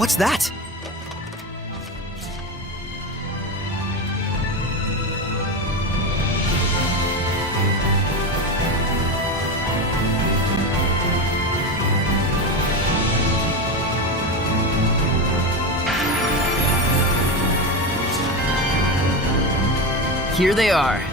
What's that? Here they are.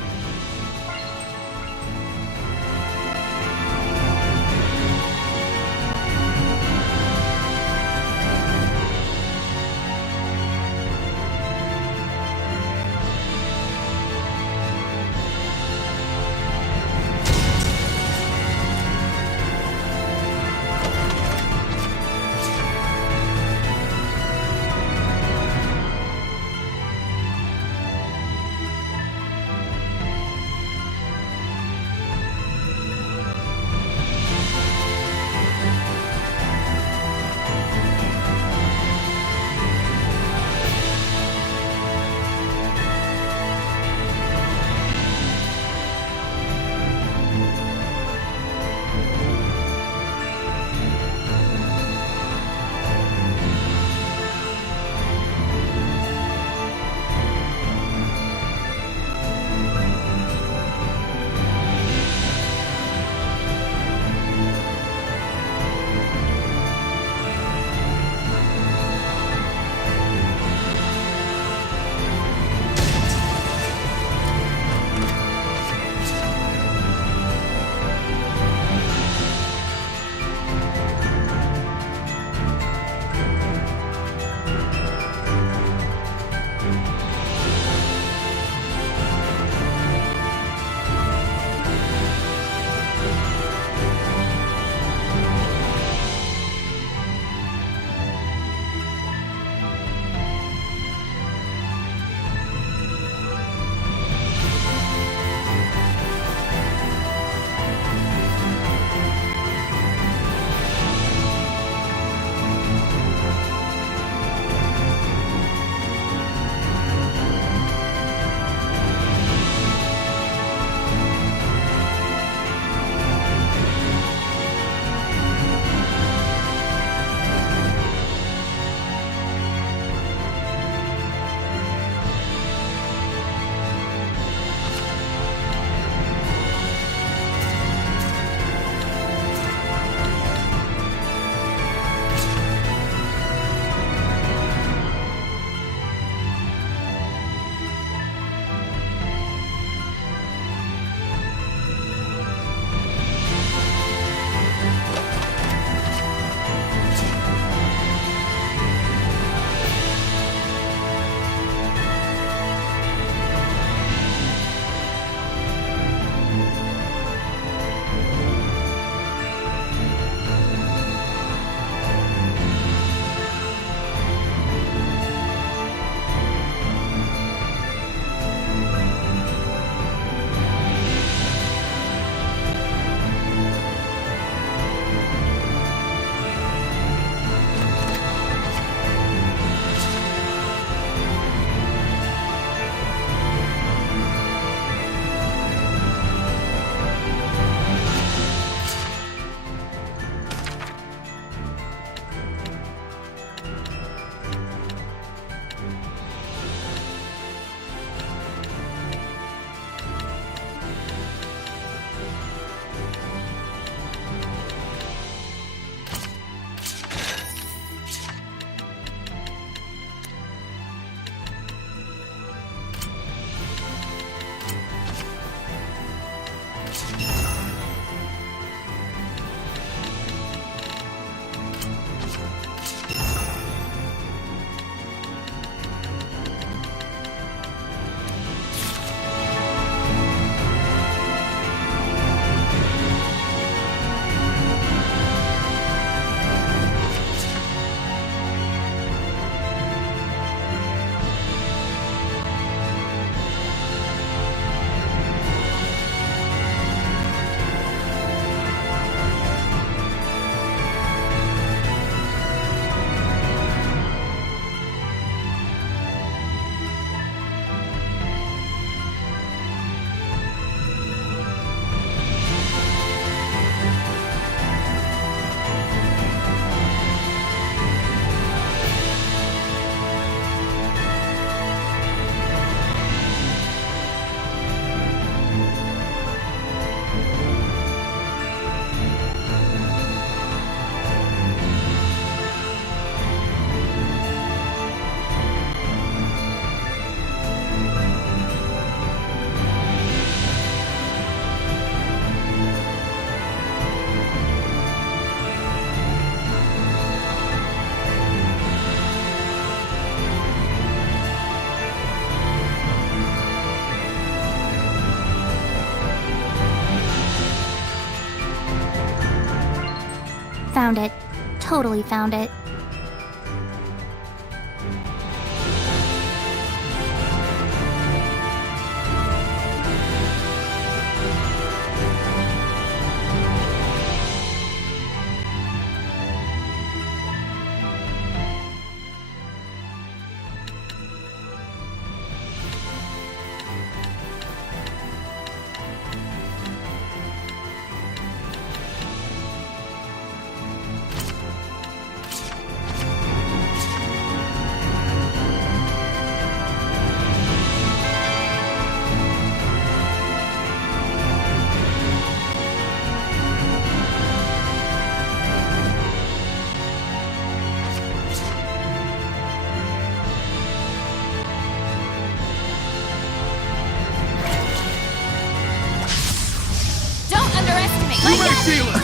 Found it. Totally found it.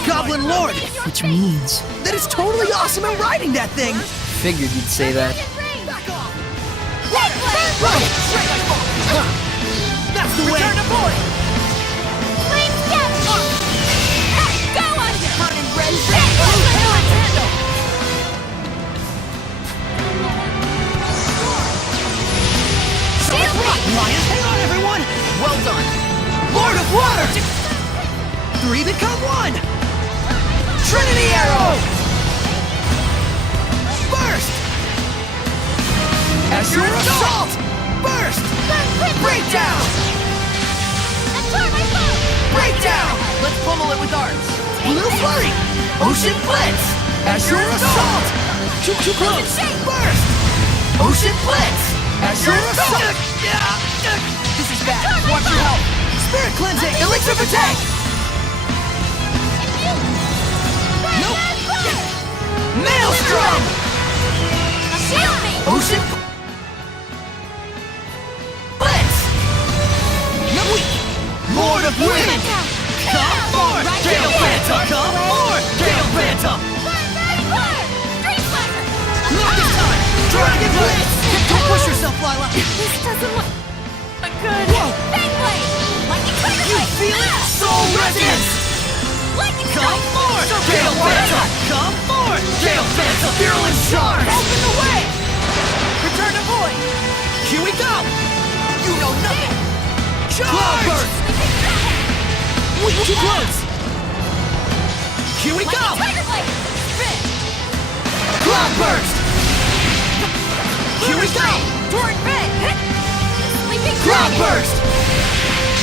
Goblin Lord! Which means that it's totally awesome at riding that thing! Figured you'd say that. Back off! Right! That's the way! Return to point! Flame step! Go on, you burning red! Handle! Shield me! Lions, hang on, everyone! Well done! Lord of Water! 3 become 1! Trinity Arrow! Burst! Azure Assault! Burst! Breakdown! Breakdown! Let's pummel it with arts! Blue Flurry! Ocean Blitz! Azure Assault! Too close! Burst! Ocean Blitz! Azure Assault! This is bad! Watch your health! Spirit Cleansing! Elixir of Attack! Nope! Maelstrom! Shield me! Ocean Blitz! Weak! Lord of Wind! Come forth! Gale Phantom! Come forth! Gale Phantom! Not this time! Dragon Blitz! Don't push yourself, Lila! This doesn't look good. Whoa! Fangblade! Lightning Tiger You Blade! feel it? Soul Resonance! Lightning Come Strike! forth! Gale Phantom! Come forth! Gale Phantom! Virulent Charge! Open the way! Return to void! Here we go! You know nothing! Cloudburst! Too close! Here we go! Lightning Tiger Blade! Spin! Cloudburst! Here we go! Torrent Red! Sleeping Dragon! Cloudburst!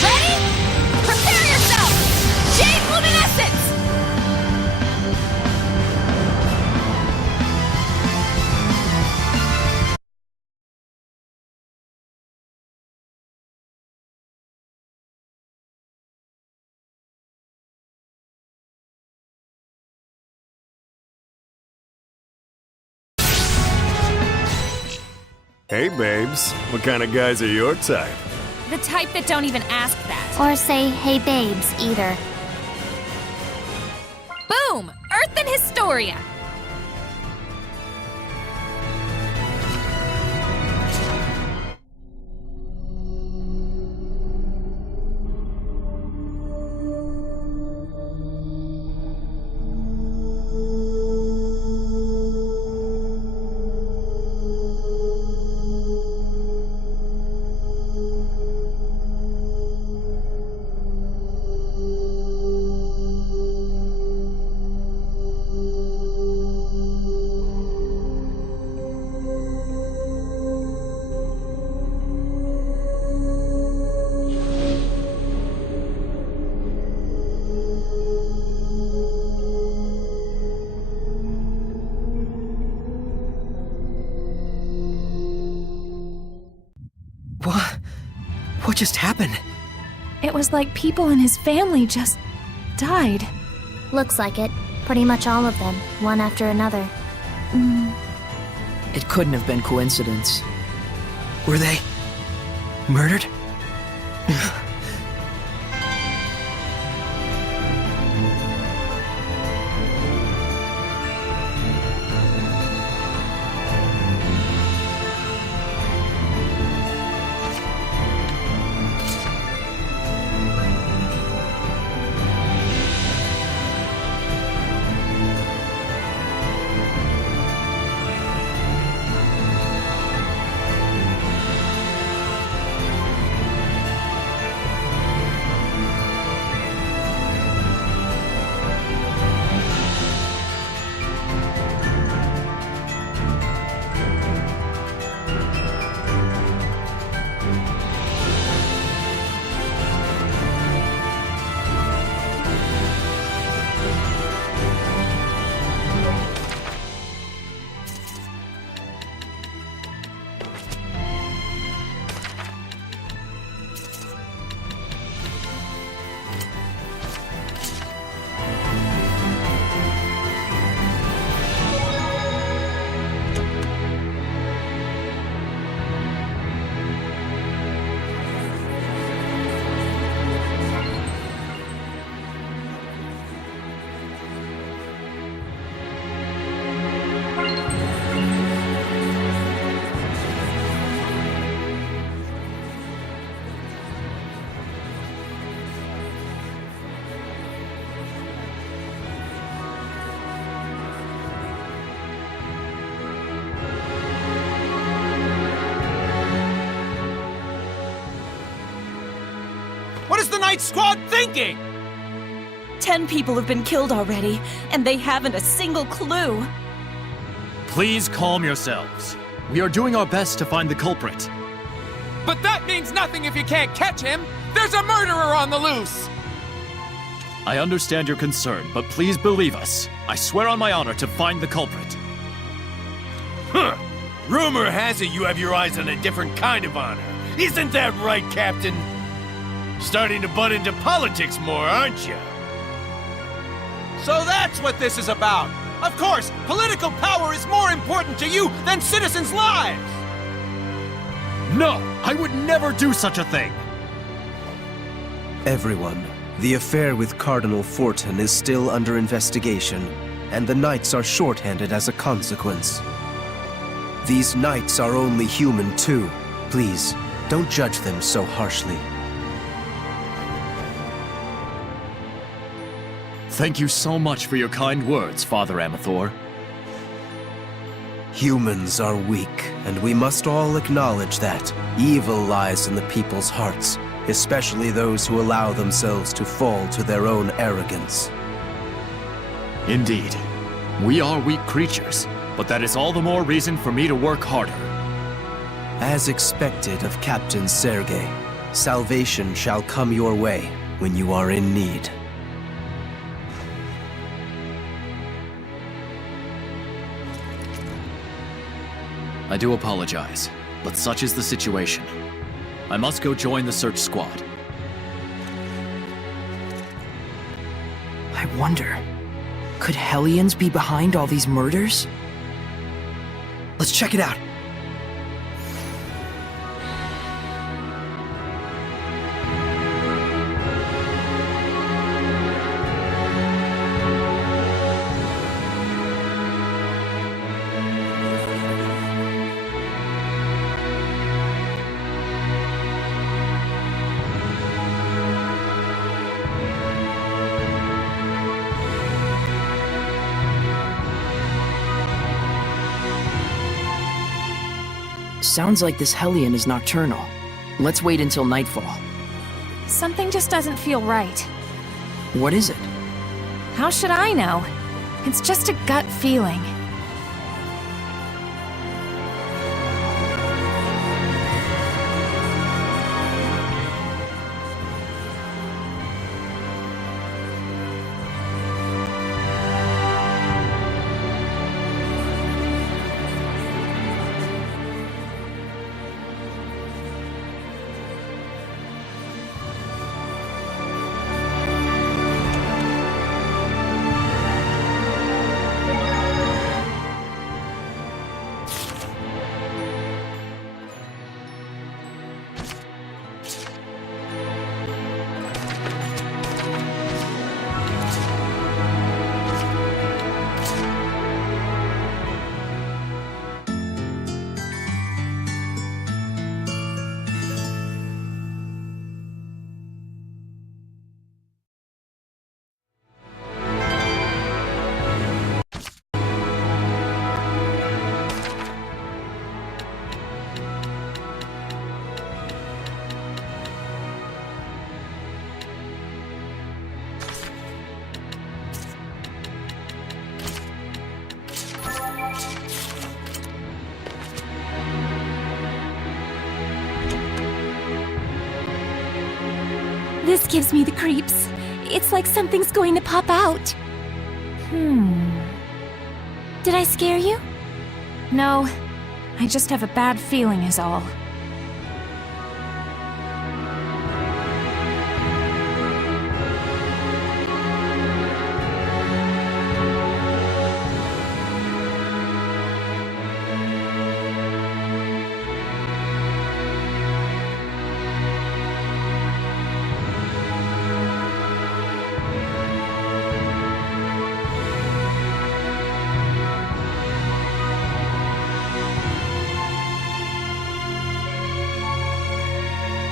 Ready? Prepare yourself! Jade Luminescence! Hey, babes. What kind of guys are your type? The type that don't even ask that. Or say, hey babes, either. Boom! Earthen Historia! What just happened? It was like people in his family just died. Looks like it. Pretty much all of them, one after another. It couldn't have been coincidence. Were they murdered? the Night Squad thinking? 10 people have been killed already, and they haven't a single clue. Please calm yourselves. We are doing our best to find the culprit. But that means nothing if you can't catch him! There's a murderer on the loose! I understand your concern, but please believe us. I swear on my honor to find the culprit. Huh. Rumor has it you have your eyes on a different kind of honor. Isn't that right, Captain? Starting to butt into politics more, aren't you? So that's what this is about! Of course, political power is more important to you than citizens' lives! No! I would never do such a thing! Everyone, the affair with Cardinal Fortin is still under investigation, and the Knights are shorthanded as a consequence. These Knights are only human too. Please, don't judge them so harshly. Thank you so much for your kind words, Father Amathor. Humans are weak, and we must all acknowledge that. Evil lies in the people's hearts, especially those who allow themselves to fall to their own arrogance. Indeed. We are weak creatures, but that is all the more reason for me to work harder. As expected of Captain Sergei, salvation shall come your way when you are in need. I do apologize, but such is the situation. I must go join the search squad. I wonder, could Hellions be behind all these murders? Let's check it out. Sounds like this Hellion is nocturnal. Let's wait until nightfall. Something just doesn't feel right. What is it? How should I know? It's just a gut feeling. This gives me the creeps. It's like something's going to pop out. Did I scare you? No, I just have a bad feeling is all.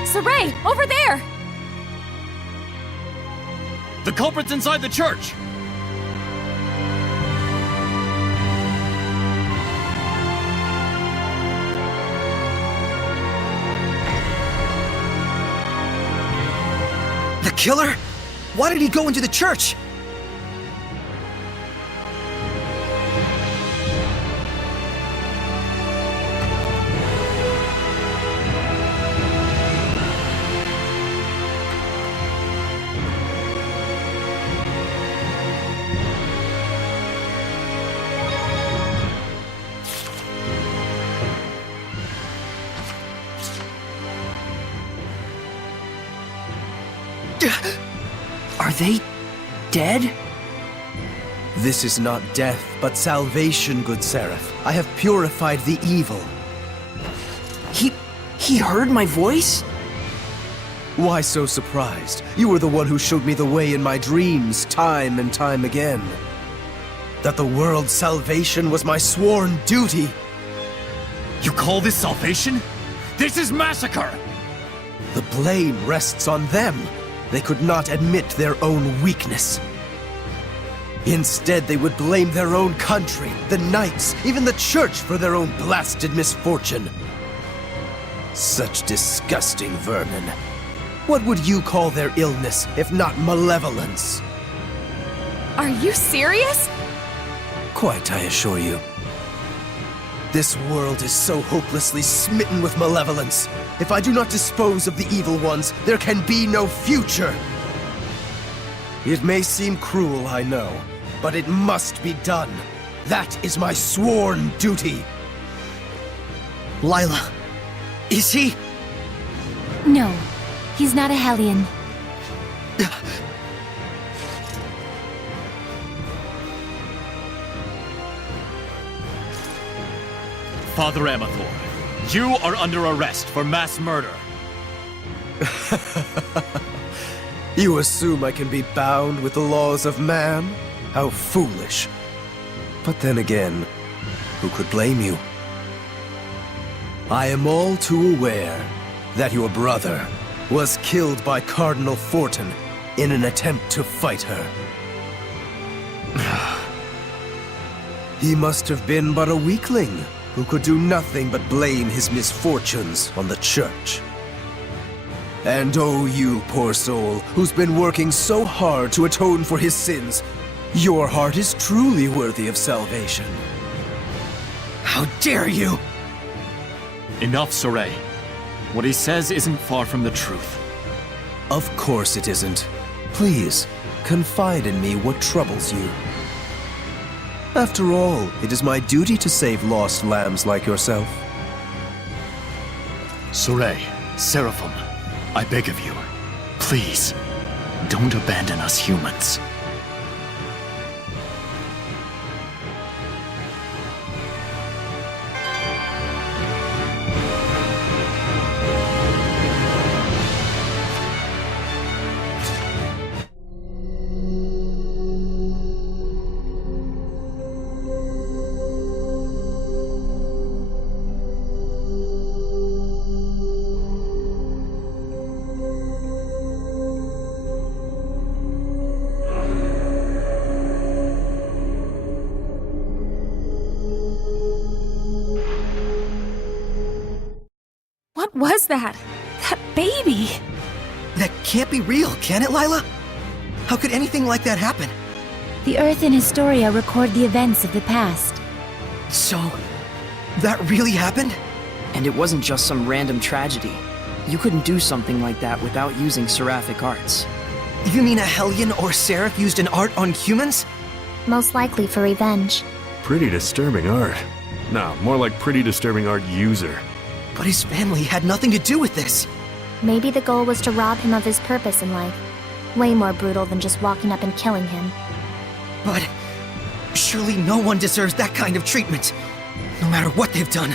Saray, over there! The culprit's inside the church! killer? Why did he go into the church? Are they dead? This is not death, but salvation, good Seraph. I have purified the evil. He heard my voice? Why so surprised? You were the one who showed me the way in my dreams, time and time again. That the world's salvation was my sworn duty. You call this salvation? This is massacre! The blame rests on them. They could not admit their own weakness. Instead, they would blame their own country, the knights, even the church for their own blasted misfortune. Such disgusting vermin. What would you call their illness, if not malevolence? Are you serious? Quite, I assure you. This world is so hopelessly smitten with malevolence. If I do not dispose of the evil ones, there can be no future. It may seem cruel, I know, but it must be done. That is my sworn duty. Lila, is he? No, he's not a Hellion. Father Amathor, you are under arrest for mass murder. You assume I can be bound with the laws of man? How foolish. But then again, who could blame you? I am all too aware that your brother was killed by Cardinal Fortin in an attempt to fight her. He must have been but a weakling who could do nothing but blame his misfortunes on the church. And oh, you poor soul, who's been working so hard to atone for his sins, your heart is truly worthy of salvation. How dare you! Enough, Soray. What he says isn't far from the truth. Of course it isn't. Please, confide in me what troubles you. After all, it is my duty to save lost lambs like yourself. Soray, Seraphim, I beg of you, please, don't abandon us humans. What was that? That baby! That can't be real, can it, Lila? How could anything like that happen? The earthen historia record the events of the past. So, that really happened? And it wasn't just some random tragedy. You couldn't do something like that without using seraphic arts. You mean a Hellion or Seraph used an art on humans? Most likely for revenge. Pretty disturbing art. No, more like pretty disturbing art user. But his family had nothing to do with this. Maybe the goal was to rob him of his purpose in life. Way more brutal than just walking up and killing him. But surely no one deserves that kind of treatment, no matter what they've done.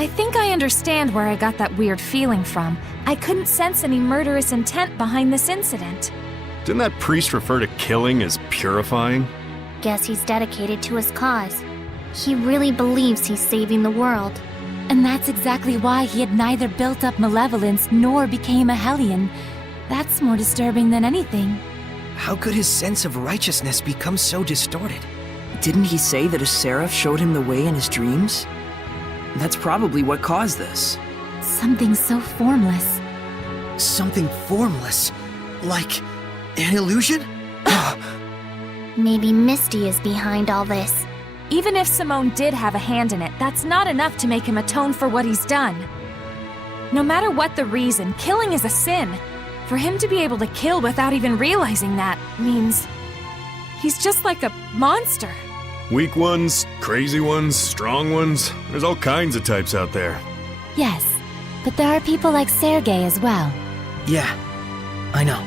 I think I understand where I got that weird feeling from. I couldn't sense any murderous intent behind this incident. Didn't that priest refer to killing as purifying? Guess he's dedicated to his cause. He really believes he's saving the world. And that's exactly why he had neither built up malevolence nor became a Hellion. That's more disturbing than anything. How could his sense of righteousness become so distorted? Didn't he say that a seraph showed him the way in his dreams? That's probably what caused this. Something so formless. Something formless? Like an illusion? Maybe Misty is behind all this. Even if Simone did have a hand in it, that's not enough to make him atone for what he's done. No matter what the reason, killing is a sin. For him to be able to kill without even realizing that means he's just like a monster. Weak ones, crazy ones, strong ones. There's all kinds of types out there. Yes, but there are people like Sergei as well. Yeah, I know.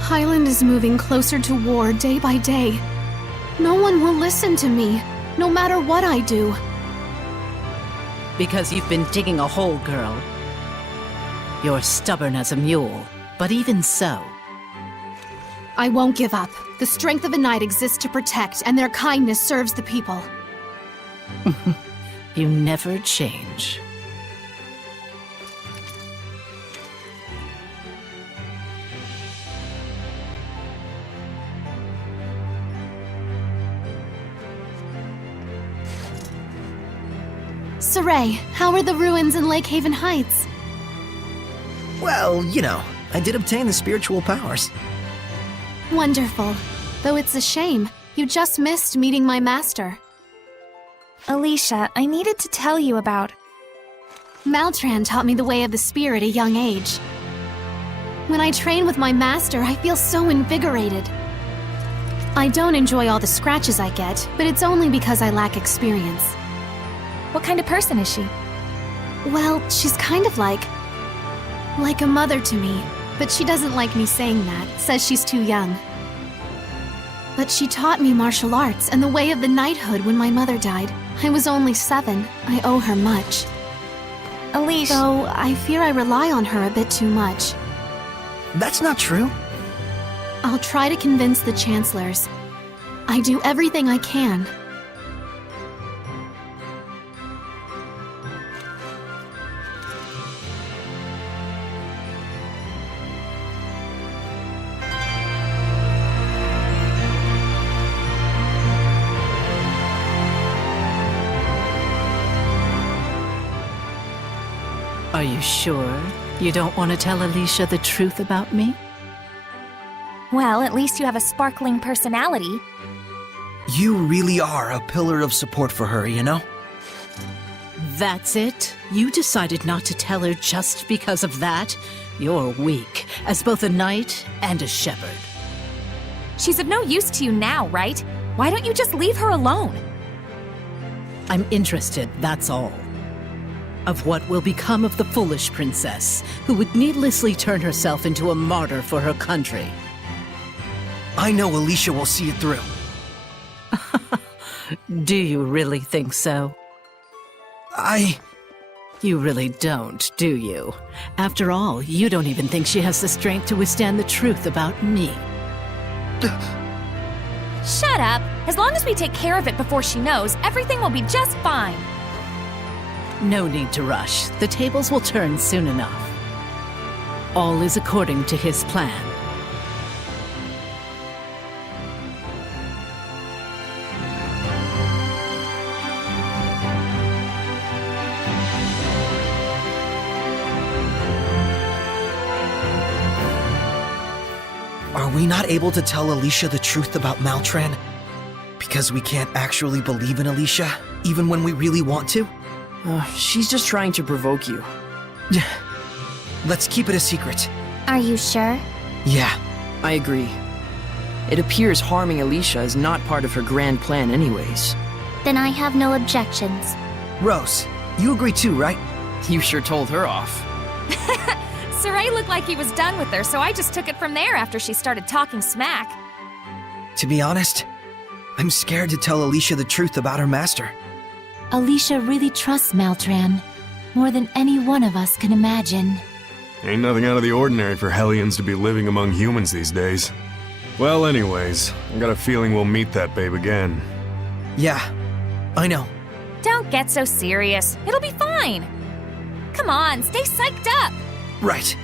Highland is moving closer to war day by day. No one will listen to me, no matter what I do. Because you've been digging a hole, girl. You're stubborn as a mule, but even so. I won't give up. The strength of a knight exists to protect, and their kindness serves the people. You never change. Saray, how are the ruins in Lake Haven Heights? Well, you know, I did obtain the spiritual powers. Wonderful. Though it's a shame. You just missed meeting my master. Alicia, I needed to tell you about... Maltran taught me the way of the spear at a young age. When I train with my master, I feel so invigorated. I don't enjoy all the scratches I get, but it's only because I lack experience. What kind of person is she? Well, she's kind of like a mother to me, but she doesn't like me saying that, says she's too young. But she taught me martial arts and the way of the knighthood when my mother died. I was only 7. I owe her much. Alicia... Though I fear I rely on her a bit too much. That's not true. I'll try to convince the chancellors. I do everything I can. Are you sure you don't want to tell Alicia the truth about me? Well, at least you have a sparkling personality. You really are a pillar of support for her, you know? That's it? You decided not to tell her just because of that? You're weak, as both a knight and a shepherd. She's of no use to you now, right? Why don't you just leave her alone? I'm interested, that's all. Of what will become of the foolish princess, who would needlessly turn herself into a martyr for her country. I know Alicia will see it through. Do you really think so? You really don't, do you? After all, you don't even think she has the strength to withstand the truth about me. Shut up! As long as we take care of it before she knows, everything will be just fine. No need to rush. The tables will turn soon enough. All is according to his plan. Are we not able to tell Alicia the truth about Maltran? Because we can't actually believe in Alicia, even when we really want to? She's just trying to provoke you. Let's keep it a secret. Are you sure? Yeah. I agree. It appears harming Alicia is not part of her grand plan anyways. Then I have no objections. Rose, you agree too, right? You sure told her off. Saray looked like he was done with her, so I just took it from there after she started talking smack. To be honest, I'm scared to tell Alicia the truth about her master. Alicia really trusts Maltran, more than any one of us can imagine. Ain't nothing out of the ordinary for Hellions to be living among humans these days. Well, anyways, I got a feeling we'll meet that babe again. Yeah, I know. Don't get so serious. It'll be fine. Come on, stay psyched up. Right.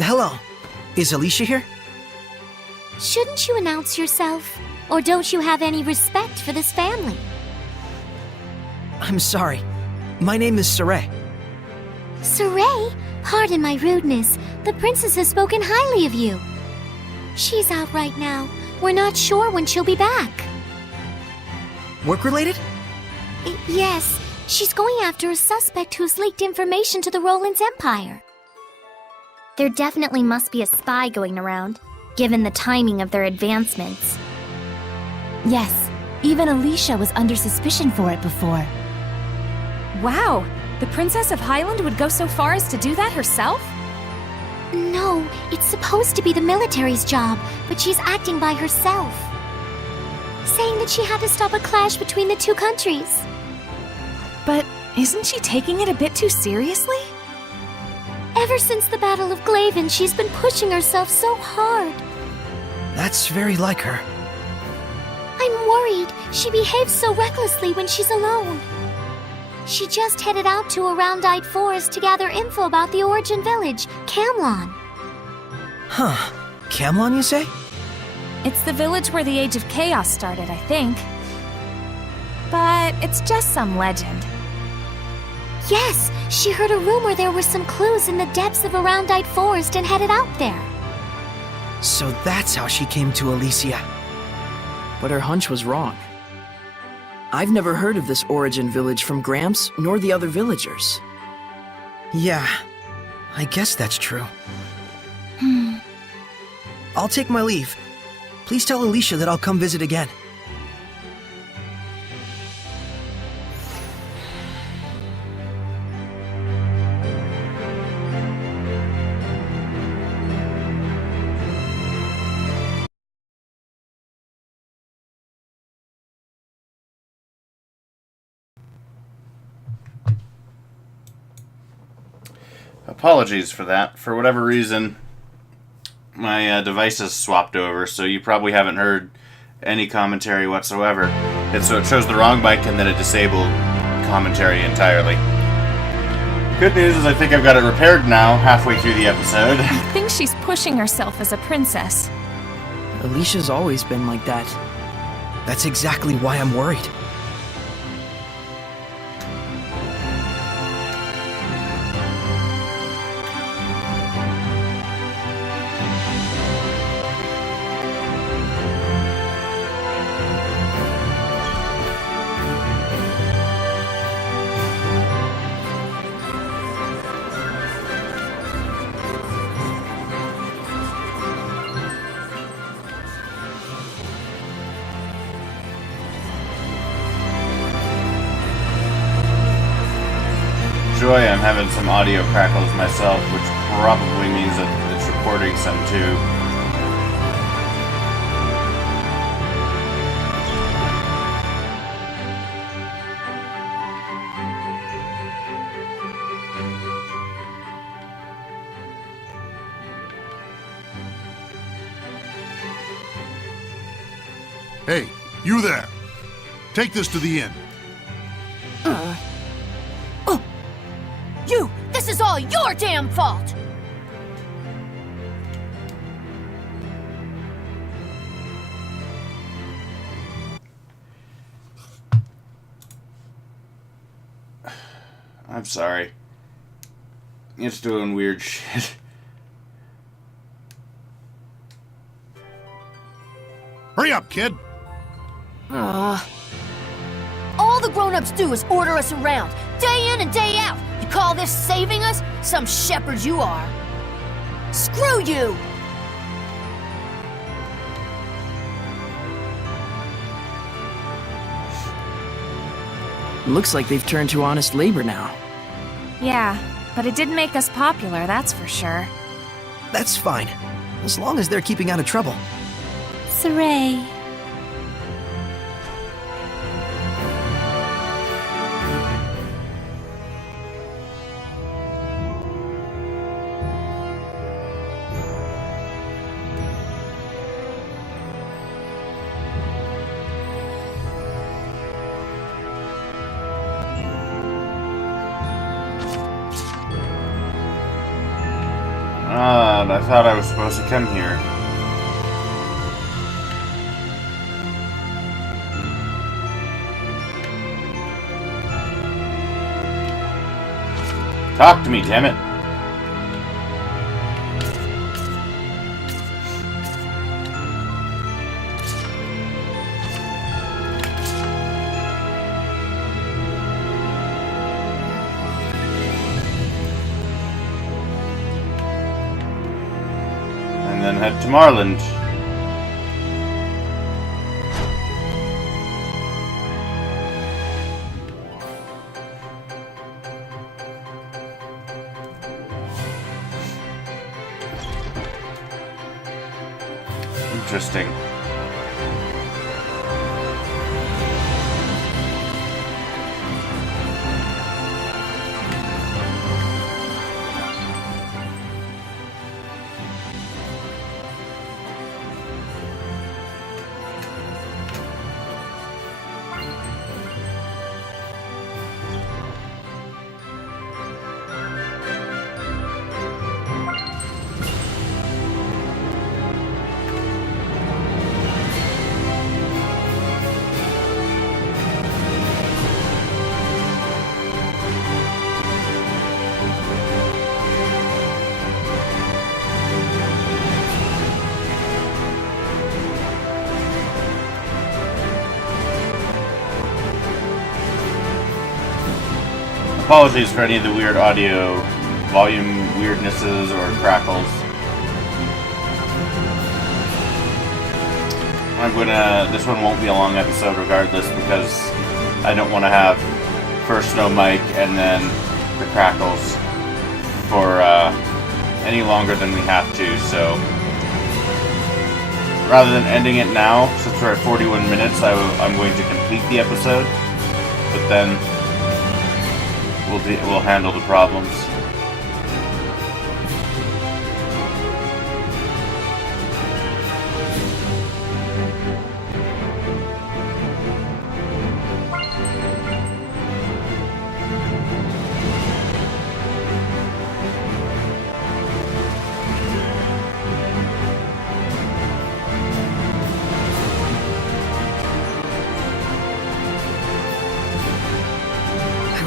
Hello. Is Alicia here? Shouldn't you announce yourself? Or don't you have any respect for this family? I'm sorry. My name is Saray. Saray? Pardon my rudeness. The princess has spoken highly of you. She's out right now. We're not sure when she'll be back. Work-related? Yes. She's going after a suspect who's leaked information to the Roland's Empire. There definitely must be a spy going around, given the timing of their advancements. Yes, even Alicia was under suspicion for it before. Wow, the Princess of Highland would go so far as to do that herself? No, it's supposed to be the military's job, but she's acting by herself. Saying that she had to stop a clash between the two countries. But isn't she taking it a bit too seriously? Ever since the Battle of Glaven, she's been pushing herself so hard. That's very like her. I'm worried. She behaves so recklessly when she's alone. She just headed out to Aroundite Forest to gather info about the origin village, Camlon. Huh. Camlon, you say? It's the village where the Age of Chaos started, I think. But it's just some legend. Yes, she heard a rumor there were some clues in the depths of Aroundite Forest and headed out there. So that's how she came to Elysia. But her hunch was wrong. I've never heard of this origin village from Gramps, nor the other villagers. Yeah, I guess that's true. I'll take my leave. Please tell Alicia that I'll come visit again. Apologies for that. For whatever reason, my device is swapped over, so you probably haven't heard any commentary whatsoever. So it chose the wrong mic and then it disabled commentary entirely. Good news is I think I've got it repaired now, halfway through the episode. I think she's pushing herself as a princess. Alicia's always been like that. That's exactly why I'm worried. I'm having some audio crackles myself, which probably means that it's recording some too. Hey, you there! Take this to the inn. You! This is all your damn fault! I'm sorry. It's doing weird shit. Hurry up, kid! All the grown-ups do is order us around, day in and day out. You call this saving us? Some shepherd you are. Screw you! Looks like they've turned to honest labor now. Yeah, but it did make us popular, that's for sure. That's fine, as long as they're keeping out of trouble. Saray. I thought I was supposed to come here. Talk to me, damn it. And then head to Marland. Interesting. Apologies for any of the weird audio volume weirdnesses or crackles. This one won't be a long episode regardless because I don't want to have first no mic and then the crackles for any longer than we have to, so rather than ending it now, since we're at 41 minutes, I'm going to complete the episode, but then we'll handle the problems.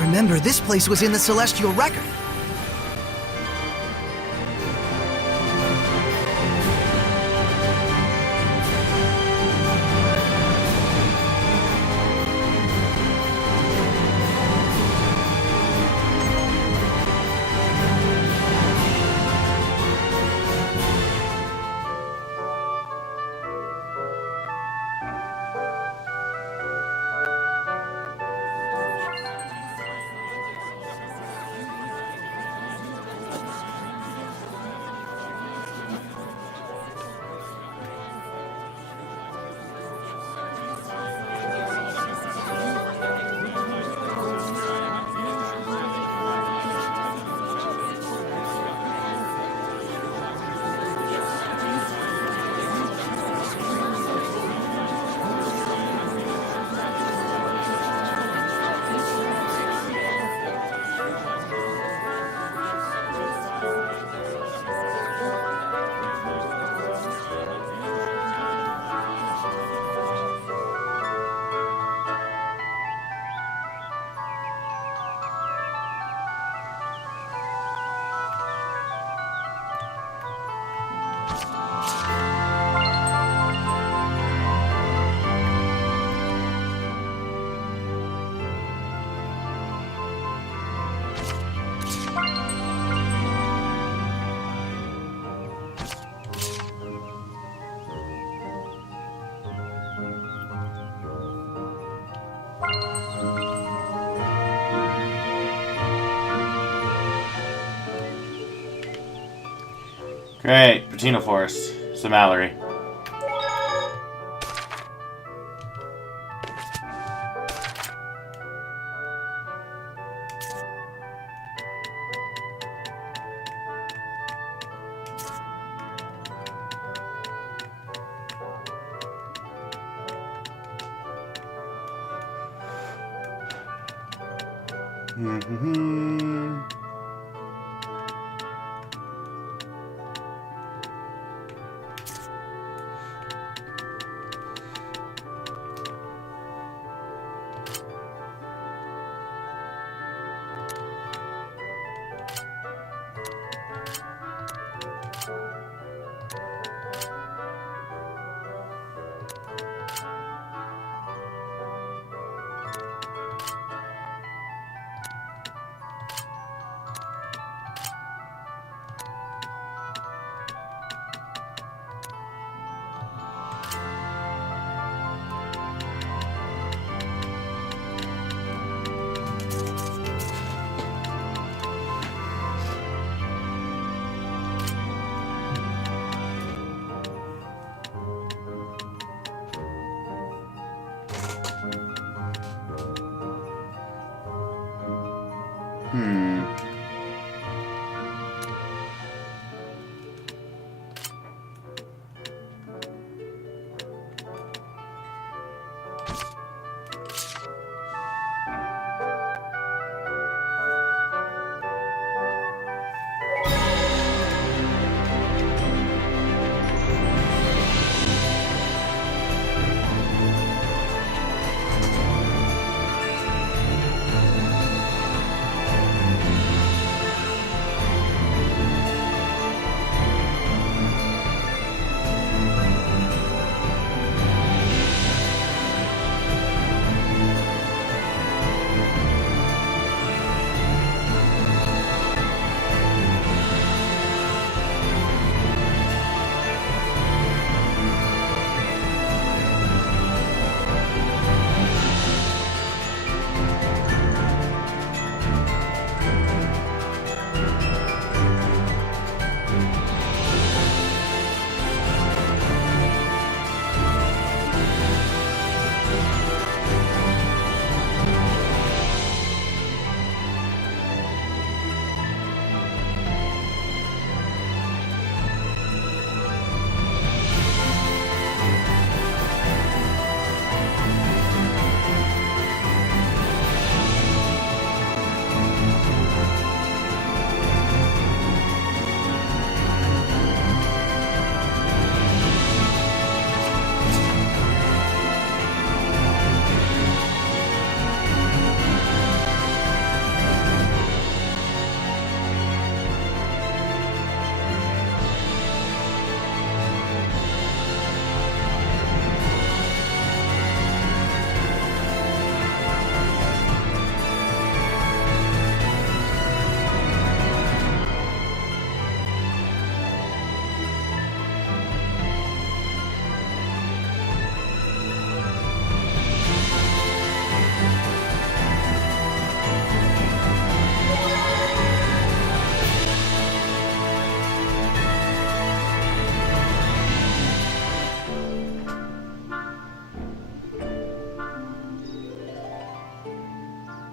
Remember, this place was in the Celestial Record. Great, Patina Forest. So Mallory.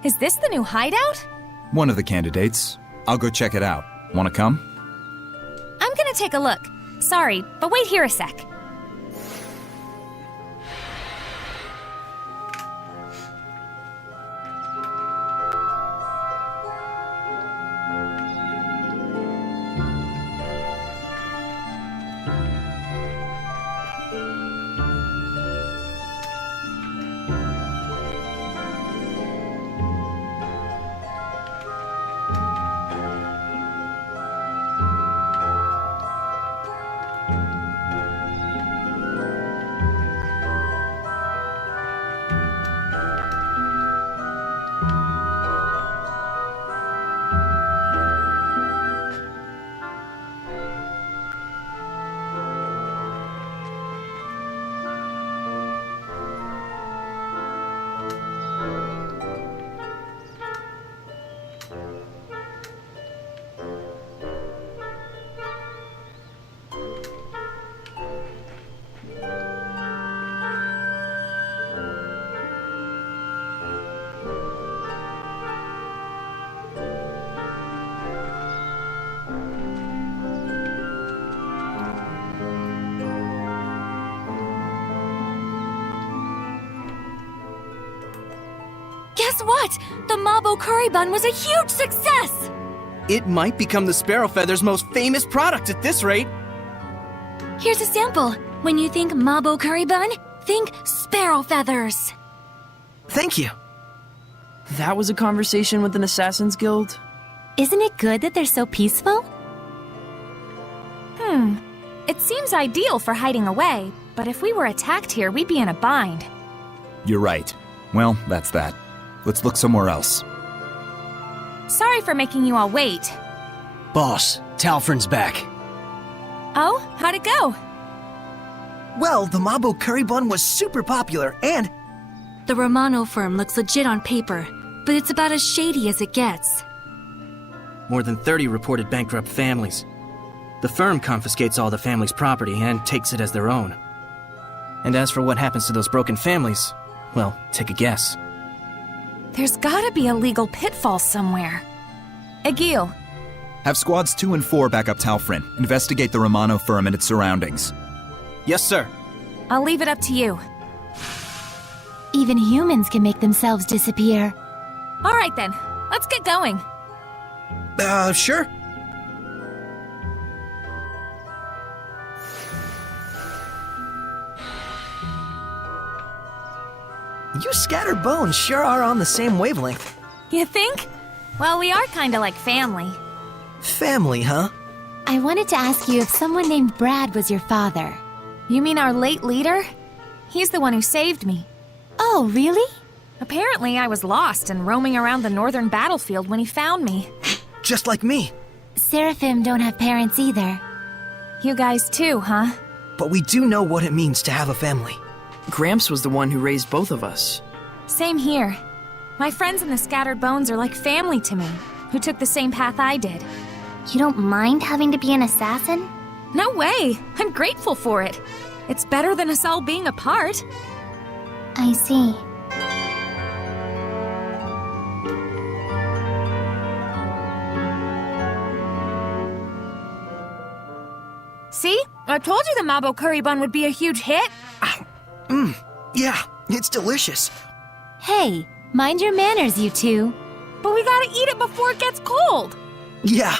Is this the new hideout? One of the candidates. I'll go check it out. Wanna come? I'm gonna take a look. Sorry, but wait here a sec. Guess what? The Mabo curry bun was a huge success! It might become the Sparrow Feather's most famous product at this rate. Here's a sample. When you think Mabo curry bun, think sparrow feathers. Thank you. That was a conversation with an Assassin's Guild? Isn't it good that they're so peaceful? It seems ideal for hiding away, but if we were attacked here, we'd be in a bind. You're right. Well, that's that. Let's look somewhere else. Sorry for making you all wait. Boss, Talfrin's back. Oh, how'd it go? Well, the Mabo curry bun was super popular, and The Romano firm looks legit on paper, but it's about as shady as it gets. More than 30 reported bankrupt families. The firm confiscates all the family's property and takes it as their own. And as for what happens to those broken families, well, take a guess. There's gotta be a legal pitfall somewhere. Egil. Have squads 2 and 4 back up Talfrin. Investigate the Romano firm and its surroundings. Yes, sir. I'll leave it up to you. Even humans can make themselves disappear. All right then, let's get going. Sure. You scattered bones sure are on the same wavelength. You think? Well, we are kinda like family. Family, huh? I wanted to ask you if someone named Brad was your father. You mean our late leader? He's the one who saved me. Oh, really? Apparently, I was lost and roaming around the northern battlefield when he found me. Just like me. Seraphim don't have parents either. You guys too, huh? But we do know what it means to have a family. Gramps was the one who raised both of us. Same here. My friends in the Scattered Bones are like family to me, who took the same path I did. You don't mind having to be an assassin? No way! I'm grateful for it. It's better than us all being apart. I see. See? I told you the Mabo curry bun would be a huge hit. Yeah, it's delicious. Hey, mind your manners, you two. But we gotta eat it before it gets cold. Yeah,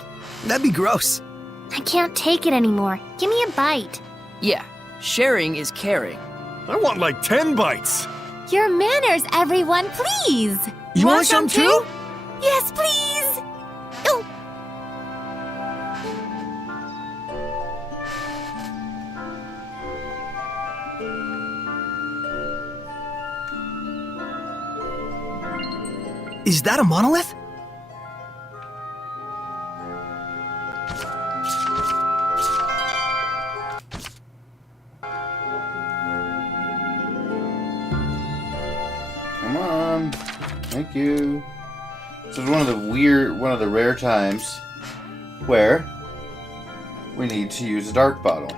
that'd be gross. I can't take it anymore. Give me a bite. Yeah, sharing is caring. I want like 10 bites. Your manners, everyone, please. You want some too? Yes, please. Oh. Is that a monolith? Come on. Thank you. This is one of the rare times where we need to use a dark bottle.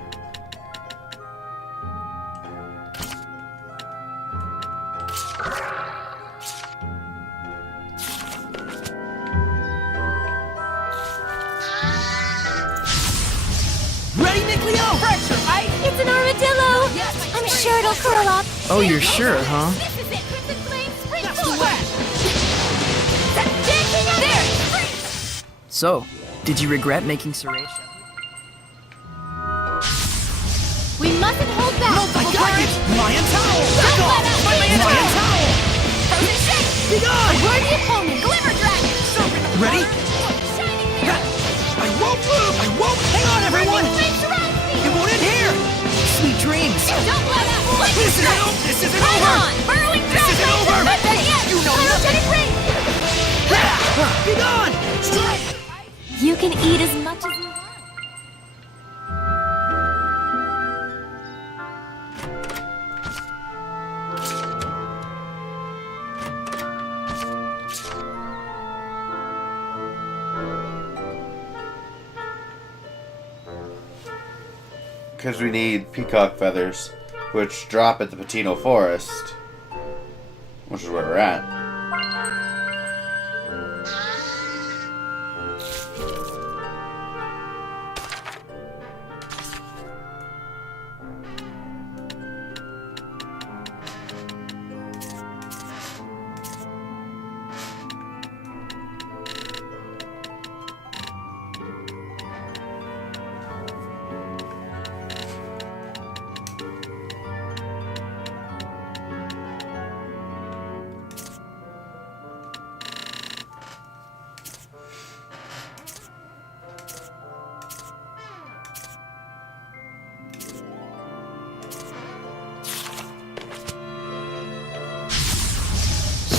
Ready, Nick Leo? Pressure, right? It's an armadillo! I'm sure it'll curl up. Oh, you're sure, huh? So, did you regret making Serratia? We mustn't hold back! No, I got you! Lion Towel! Back off! Lion Towel! Frozen Shake! Be gone! Worthy opponent! Glimmer Dragon! Ready? I won't move! I won't! Hang on, everyone! It won't end here! Sweet dreams! Don't let up! This isn't over! This isn't Right over! on! Burrowing This isn't over! Not dead yet! You know nothing! Ring! Be gone! Strike! You can eat as much as you want. Because we need peacock feathers, which drop at the Patino Forest, which is where we're at.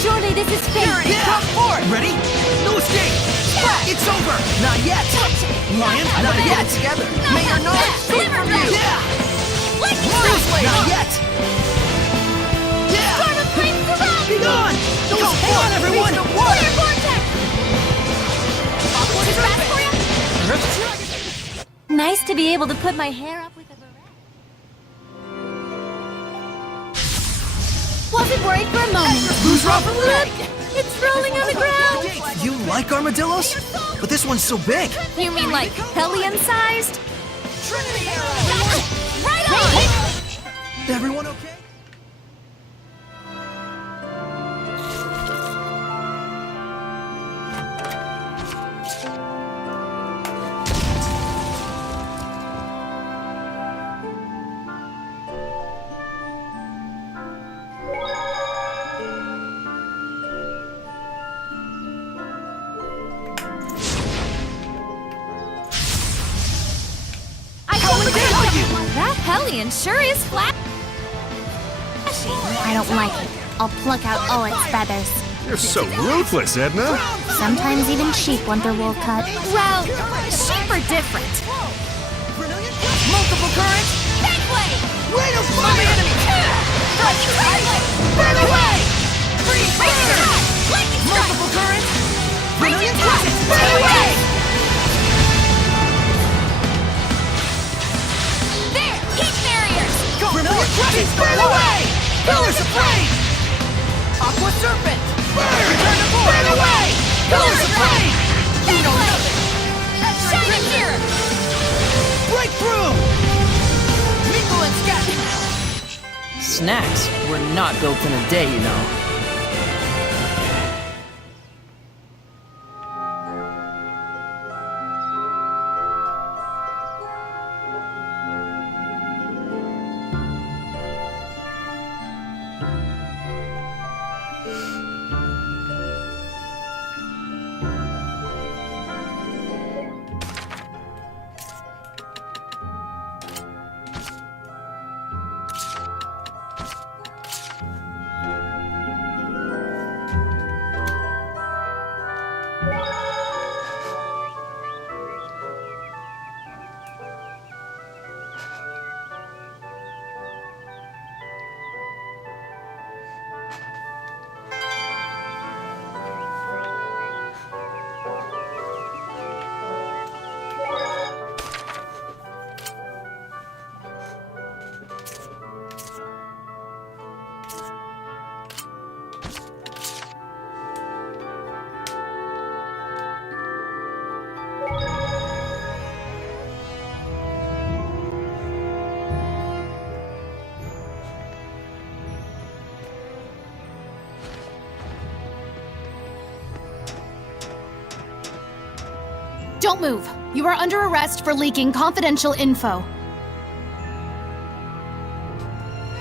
Surely this is fate! Come forward! Ready? No escape! It's over! Not yet! Lion, not yet! Together! May your knowledge escape from you! Yeah! Warriors Blade, not yet! Yeah! Storm of Flames surround! Be gone! Go, hang on, everyone! Warrior Vortex! Too fast for you? Nice to be able to put my hair up with a beret. Wasn't worried for a moment. Who's wrong from Look! It's rolling on the ground! You like armadillos? But this one's so big! You mean like Hellion-sized? Trinity Arrow! Right on! Everyone okay? That Hellion sure is flat. I don't like it. I'll pluck out all its feathers. You're so ruthless, Edna. Sometimes even sheep want their wool cut. Well, sheep are different. Multiple currents! Bank blade! Way to fly the enemy! Lightning strike! Burn away! Freeze! Lightning strike! Lightning strike! Multiple currents! Raging tide! Burn away! There! Heat barriers! Go! Burn away! Pillars of flame! Aqua serpent! Burn! Return to board! Burn away! Pillars of flame! You know nothing! Shining mirror! Breakthrough! Mingle and scatter! Snacks were not built in a day, you know. Don't move. You are under arrest for leaking confidential info.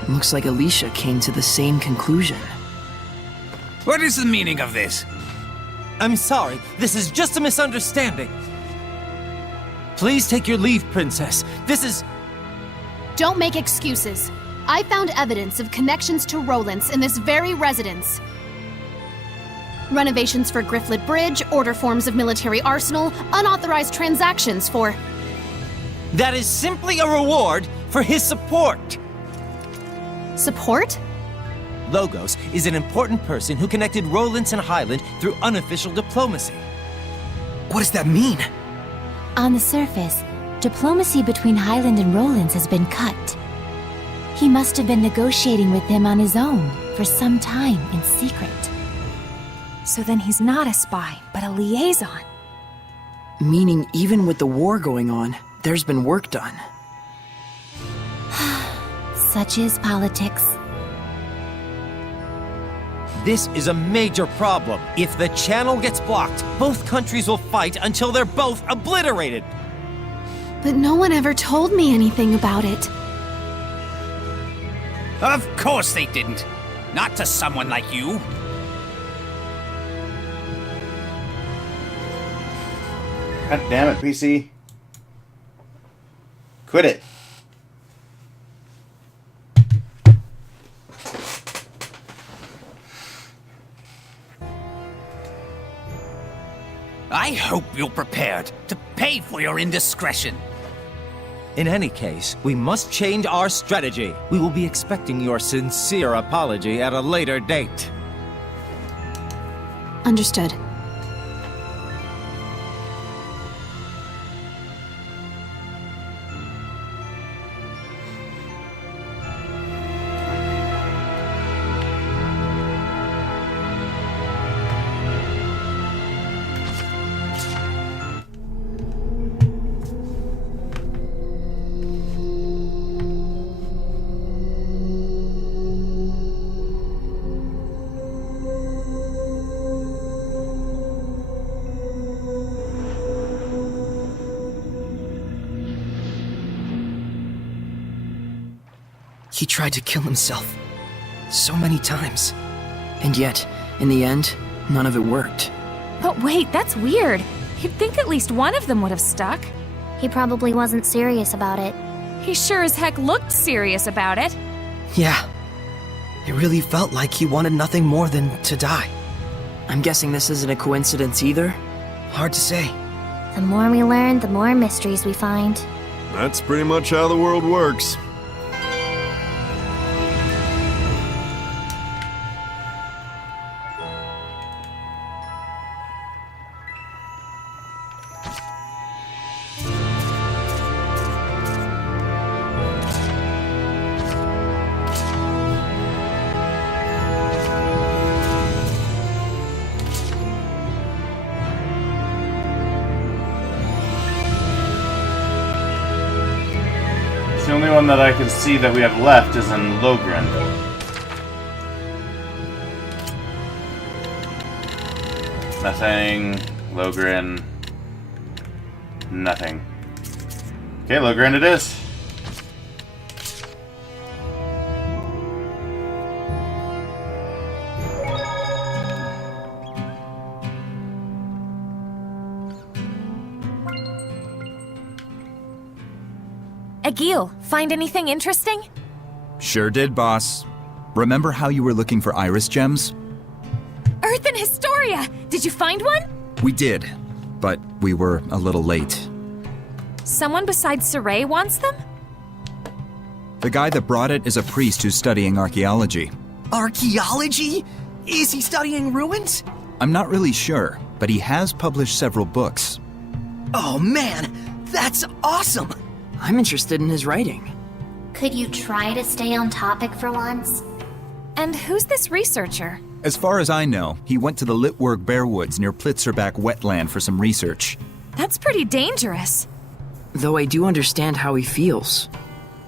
Looks like Alicia came to the same conclusion. What is the meaning of this? I'm sorry, this is just a misunderstanding. Please take your leave, Princess. This is... Don't make excuses. I found evidence of connections to Rowlands in this very residence. Renovations for Grifflet Bridge, order forms of military arsenal, unauthorized transactions for... That is simply a reward for his support. Support? Logos is an important person who connected Rowlands and Highland through unofficial diplomacy. What does that mean? On the surface, diplomacy between Highland and Rowlands has been cut. He must have been negotiating with them on his own for some time in secret. So then he's not a spy, but a liaison. Meaning even with the war going on, there's been work done. Such is politics. This is a major problem. If the channel gets blocked, both countries will fight until they're both obliterated. But no one ever told me anything about it. Of course they didn't. Not to someone like you. God damn it, PC. Quit it. I hope you're prepared to pay for your indiscretion. In any case, we must change our strategy. We will be expecting your sincere apology at a later date. Understood. He tried to kill himself. So many times. And yet, in the end, none of it worked. But wait, that's weird. You'd think at least one of them would have stuck. He probably wasn't serious about it. He sure as heck looked serious about it. Yeah. It really felt like he wanted nothing more than to die. I'm guessing this isn't a coincidence either? Hard to say. The more we learn, the more mysteries we find. That's pretty much how the world works. The only one that I can see that we have left is in Logren. Nothing. Logren. Nothing. Okay, Logren it is. Agil, find anything interesting? Sure did, boss. Remember how you were looking for iris gems? Earthen historia! Did you find one? We did, but we were a little late. Someone besides Saray wants them? The guy that brought it is a priest who's studying archaeology. Archaeology? Is he studying ruins? I'm not really sure, but he has published several books. Oh man, that's awesome! I'm interested in his writing. Could you try to stay on topic for once? And who's this researcher? As far as I know, he went to the Litwurg Bearwoods near Plitzerback wetland for some research. That's pretty dangerous. Though I do understand how he feels.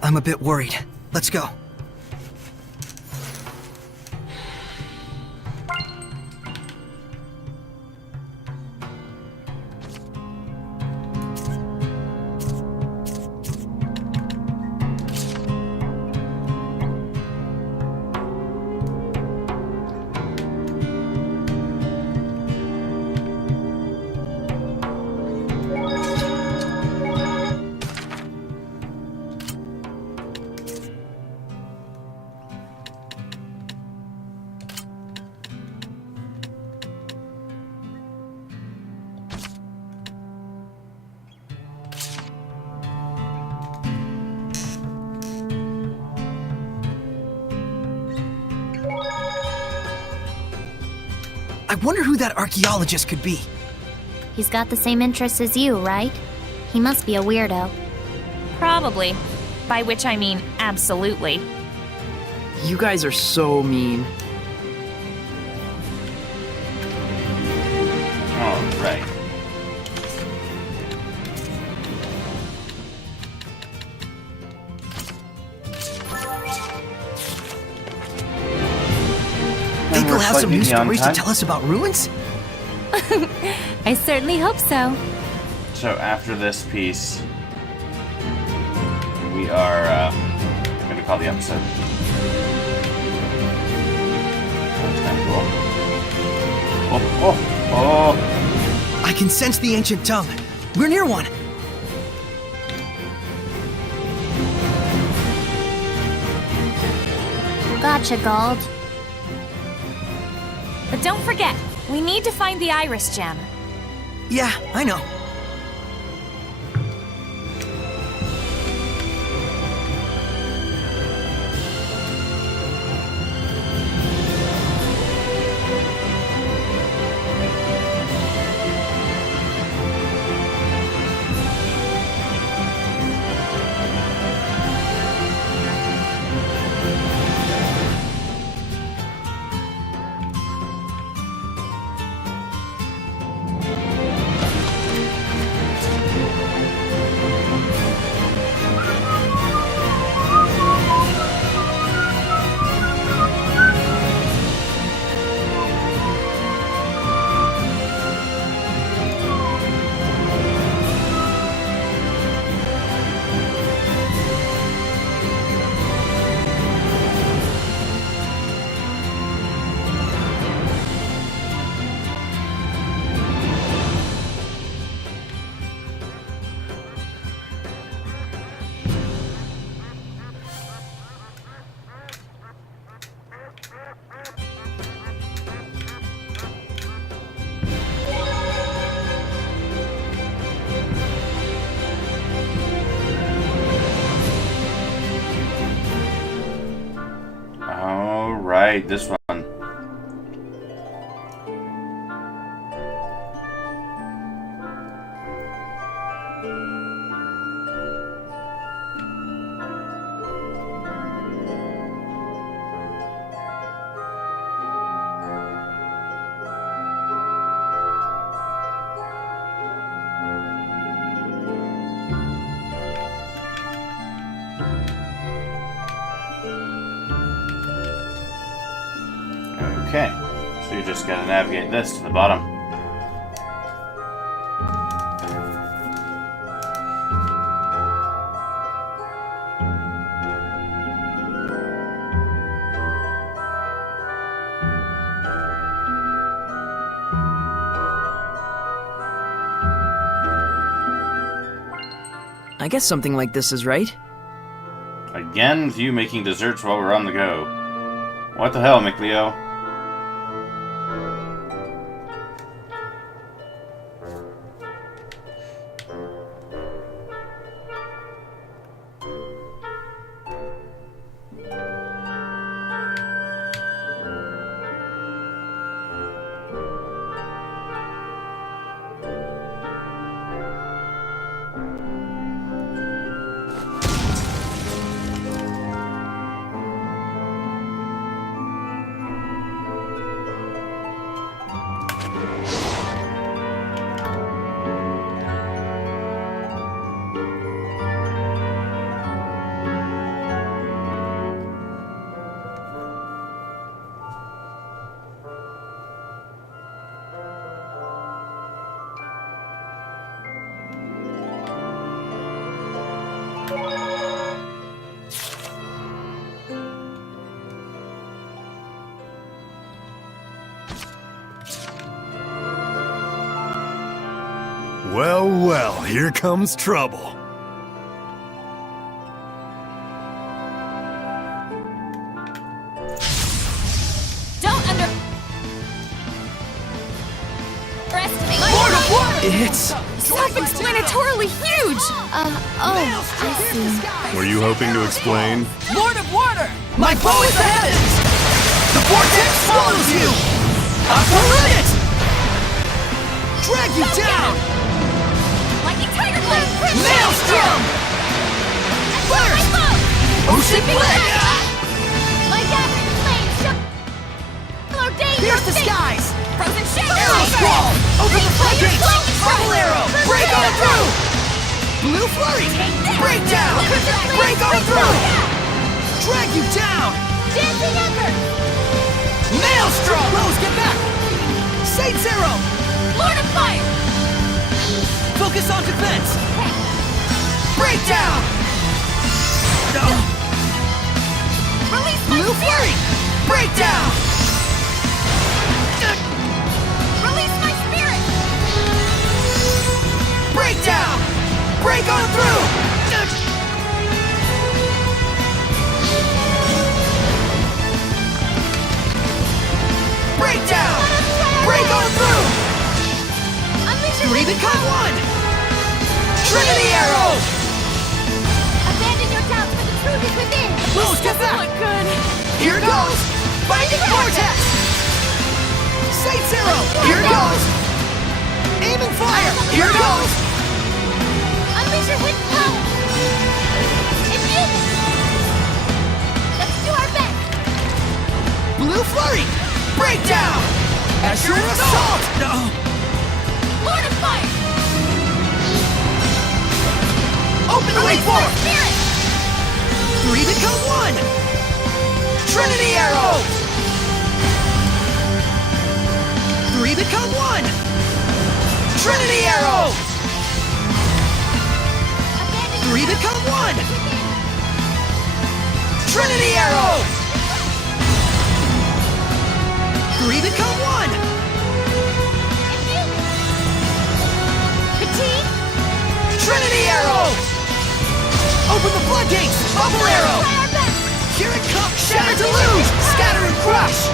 I'm a bit worried. Let's go. I wonder who that archaeologist could be. He's got the same interests as you, right? He must be a weirdo. Probably. By which I mean absolutely. You guys are so mean. Alright. Think he'll have some new stories to tell us about ruins? I certainly hope so. So after this piece, we are going to call the episode. That's kind of cool. Oh. I can sense the ancient tongue. We're near one. Gotcha, Gald. But don't forget, we need to find the iris gem. Yeah, I know. Alright, this one. Okay, so you just gotta navigate this to the bottom. I guess something like this is right. Again, with you making desserts while we're on the go. What the hell, McLeo? Well, well, here comes trouble. Don't underestimate. Lord of Water! It's self-explanatorily huge. I see. Were you hoping to explain? Lord of Water! My bow is the heavens! The vortex swallows you! Limit! Drag you down! Lightning Tiger Blade! Maelstrom! Burst! Ocean Blade! My gathering flames shall Pierce the skies! Frozen Shadow! Arrow Squall! Open the floodgates! Bubble Arrow! Break on through! Blue Flurry! Break down! Break on through! Drag you down! Dancing Ember! Maelstrom! Rose, get back! Saint's Arrow! Lord of Fire! Focus on defense! Break down! No! Release Blue Flurry! Break down! Release my spirit! Break down! Break on through! Break down! Break on through! Three become one! Trinity Arrow! Abandon your doubts, for the truth is within! Rose, get back! Look good! Here goes! Binding Vortex! Saint's Arrow! Here goes! Aiming Fire! Here goes! Unleash your wind power! Infuse it! Let's do our best! Blue Flurry! Break down! Azure Assault! No! Lord of Fire! Open the way forward! Spirit! Three become one! Trinity Arrow! Three become one! Trinity Arrow! Three become one! Trinity Arrow! Three become one! Fatigue! Trinity Arrow! Open the floodgates! Bubble Arrow! Here it comes! Shatter Deluge! Scatter and crush!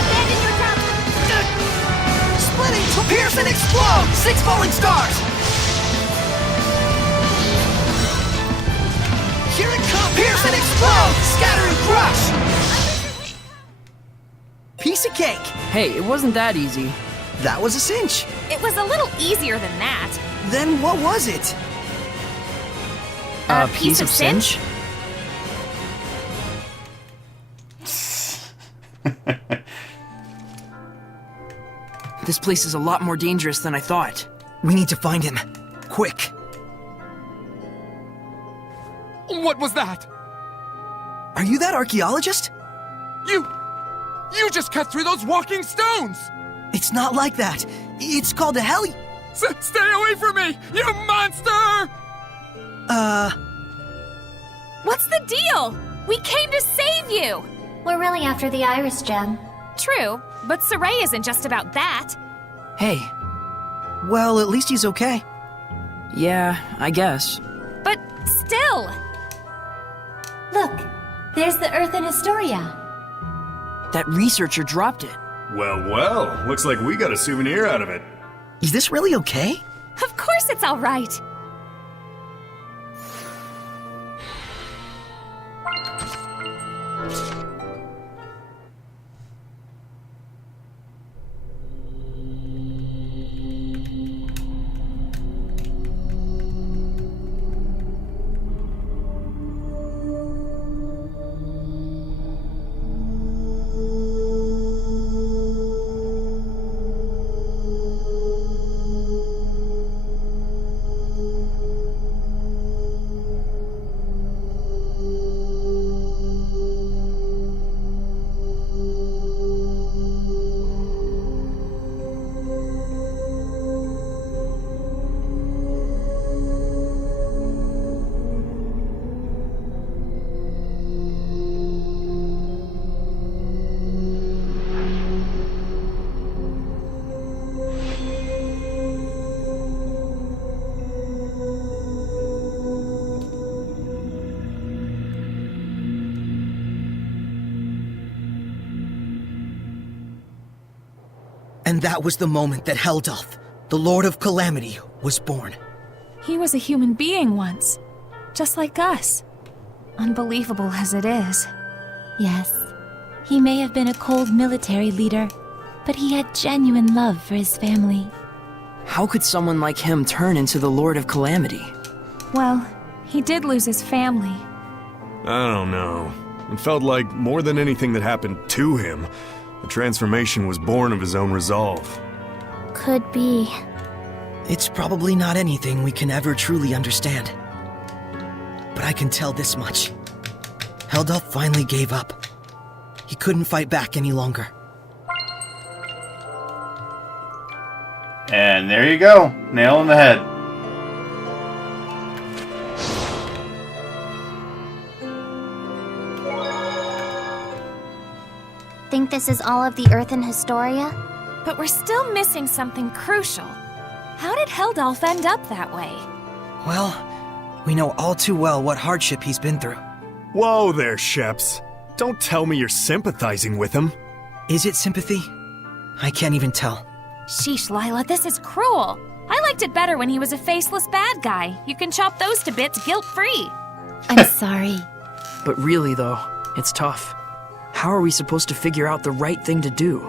Abandon your doubts! Splitting to pierce and explode! 6 falling stars! Here it comes! Pierce and explode! Scatter and crush! Piece of cake! Hey, it wasn't that easy. That was a cinch. It was a little easier than that. Then what was it? A piece of cinch? This place is a lot more dangerous than I thought. We need to find him. Quick. What was that? Are you that archaeologist? You just cut through those walking stones! It's not like that. It's called a heli... Stay away from me, you monster! What's the deal? We came to save you! We're really after the Iris Gem. True, but Saray isn't just about that. Hey. Well, at least he's okay. Yeah, I guess. But still! Look, there's the earthen historia. That researcher dropped it. Well, looks like we got a souvenir out of it. Is this really okay? Of course it's all right. And that was the moment that Heldolf, the Lord of Calamity, was born. He was a human being once, just like us. Unbelievable as it is. Yes, He may have been a cold military leader, but he had genuine love for his family. How could someone like him turn into the Lord of Calamity? Well, he did lose his family. I don't know. It felt like more than anything that happened to him, the transformation was born of his own resolve. Could be. It's probably not anything we can ever truly understand. But I can tell this much. Heldulf finally gave up. He couldn't fight back any longer. And there you go. Nail in the head. Think this is all of the earthen historia? But we're still missing something crucial. How did Heldulf end up that way? Well, we know all too well what hardship he's been through. Whoa there, Sheps. Don't tell me you're sympathizing with him. Is it sympathy? I can't even tell. Sheesh, Lila, this is cruel. I liked it better when he was a faceless bad guy. You can chop those to bits guilt-free. I'm sorry. But really, though, it's tough. How are we supposed to figure out the right thing to do?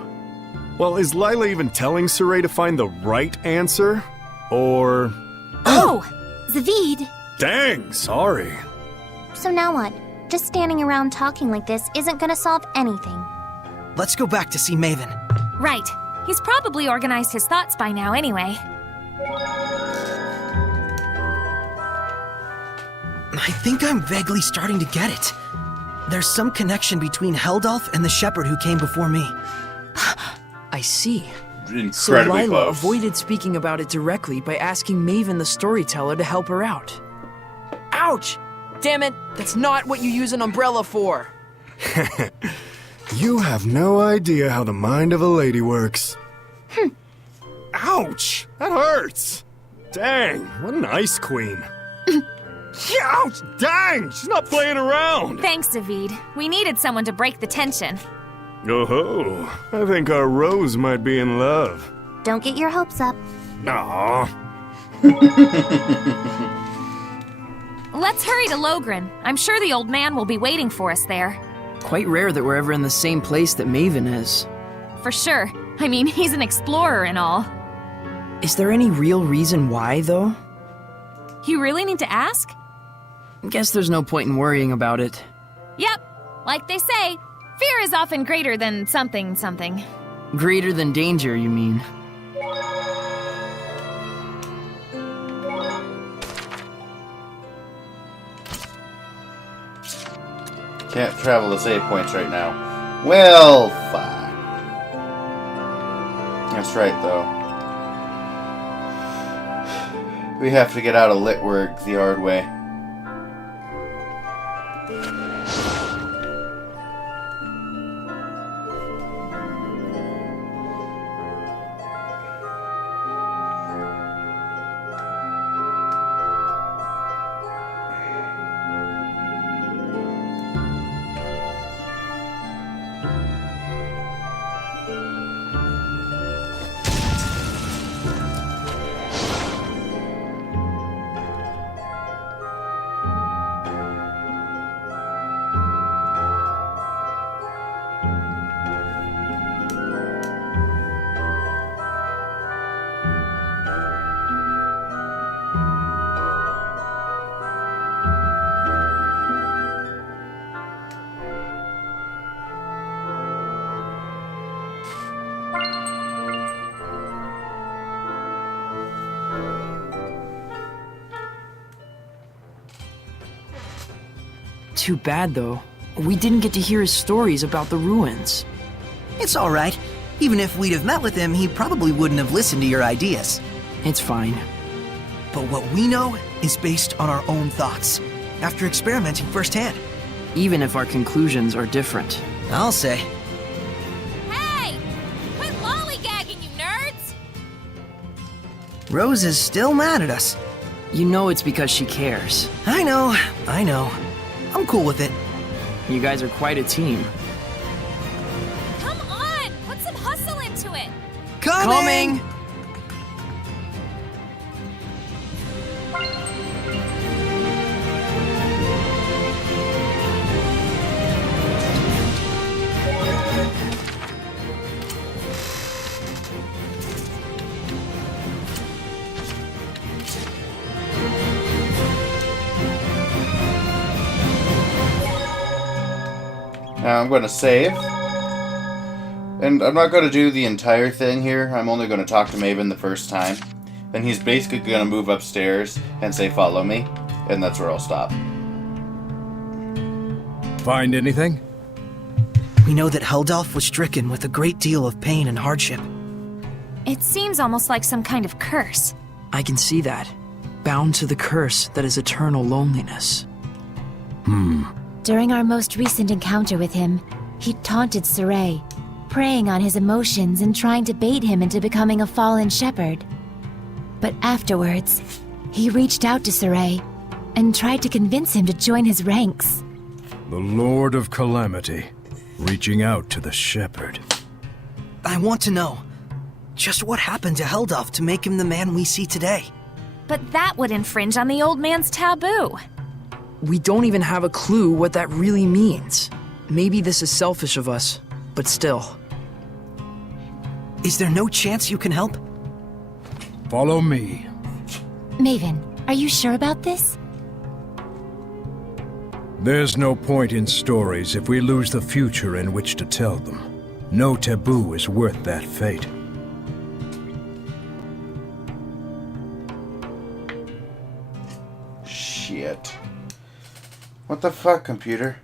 Well, is Lila even telling Saray to find the right answer? Or... Oh! Zavid! Dang, sorry. So now what? Just standing around talking like this isn't gonna solve anything. Let's go back to see Mayvin. Right. He's probably organized his thoughts by now anyway. I think I'm vaguely starting to get it. There's some connection between Heldulf and the shepherd who came before me. I see. Incredibly so Lila close. avoided speaking about it directly by asking Mayvin the storyteller to help her out. Ouch! Damn it, that's not what you use an umbrella for! You have no idea how the mind of a lady works. Ouch! That hurts! Dang, what an ice queen. Ouch! Dang! She's not playing around! Thanks, Zavid. We needed someone to break the tension. Oh, I think our Rose might be in love. Don't get your hopes up. Aww. Let's hurry to Logren. I'm sure the old man will be waiting for us there. Quite rare that we're ever in the same place that Mayvin is. For sure. I mean, he's an explorer and all. Is there any real reason why, though? You really need to ask? Guess there's no point in worrying about it. Yep. Like they say, fear is often greater than something. Greater than danger, you mean? Can't travel the save points right now. Well, fine. That's right, though. We have to get out of Litwurg the hard way. Too bad, though. We didn't get to hear his stories about the ruins. It's alright. Even if we'd have met with him, he probably wouldn't have listened to your ideas. It's fine. But what we know is based on our own thoughts, after experimenting firsthand. Even if our conclusions are different. I'll say. Hey! Quit lollygagging, you nerds! Rose is still mad at us. You know it's because she cares. I know. I'm cool with it. You guys are quite a team. Come on! Put some hustle into it! Coming! Now I'm going to save. And I'm not going to do the entire thing here. I'm only going to talk to Mayvin the first time. Then he's basically going to move upstairs and say, follow me. And that's where I'll stop. Find anything? We know that Heldalf was stricken with a great deal of pain and hardship. It seems almost like some kind of curse. I can see that. Bound to the curse that is eternal loneliness. During our most recent encounter with him, he taunted Saray, preying on his emotions and trying to bait him into becoming a fallen shepherd. But afterwards, he reached out to Saray and tried to convince him to join his ranks. The Lord of Calamity, reaching out to the shepherd. I want to know, just what happened to Heldalf to make him the man we see today? But that would infringe on the old man's taboo. We don't even have a clue what that really means. Maybe this is selfish of us, but still. Is there no chance you can help? Follow me. Mayvin, are you sure about this? There's no point in stories if we lose the future in which to tell them. No taboo is worth that fate. Shit. What the fuck, computer?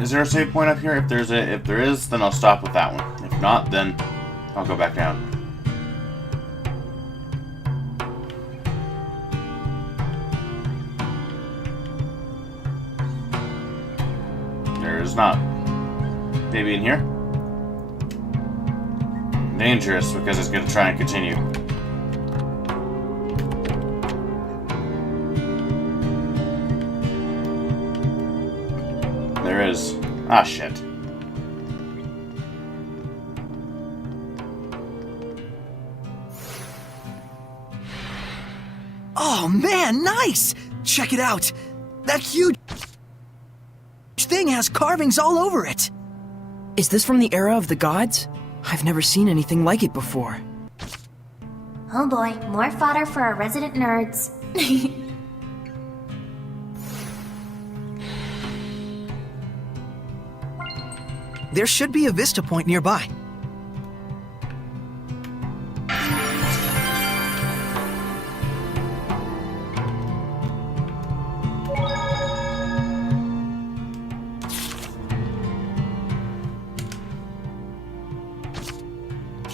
Is there a save point up here? If there is, then I'll stop with that one. If not, then I'll go back down. There is not. Maybe in here? Dangerous, because it's going to try and continue. There is. Ah, shit. Oh man, nice! Check it out! That huge thing has carvings all over it! Is this from the era of the gods? I've never seen anything like it before. Oh boy, more fodder for our resident nerds. There should be a vista point nearby.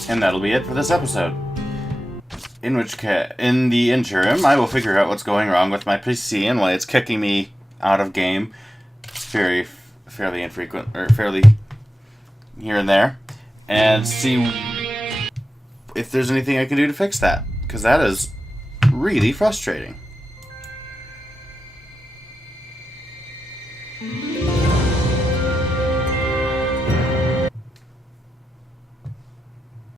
And that'll be it for this episode. In the interim, I will figure out what's going wrong with my PC and why it's kicking me out of game. It's fairly infrequent, or fairly here and there, and see if there's anything I can do to fix that, because that is really frustrating.